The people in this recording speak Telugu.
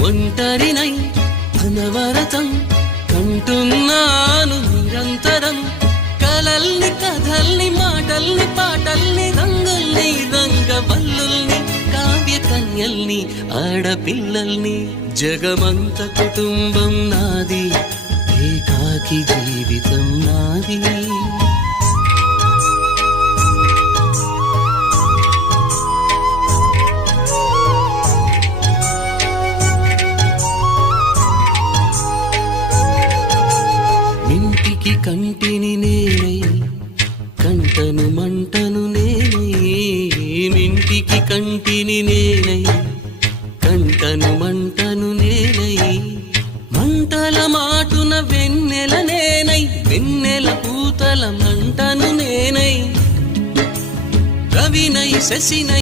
ఒంటరినై అనవరతం కంటున్నాను నిరంతరం కలల్ని కథల్ని మాటల్ని పాటల్ని రంగుల్ని రంగవల్లుల్ని కావ్య కన్యల్ని ఆడపిల్లల్ని జగమంత కుటుంబం నాది ఏకాకి జీవితం నాది ఇంటికి కంటిని నేనై కంటను మంటను నేనై ఇంటికి కంటిని నేనై కంటను మంటను నేనై మంటల మాటున వెన్నెల నేనై వెన్నెల పూతల మంటను నేనై రవినై శశినై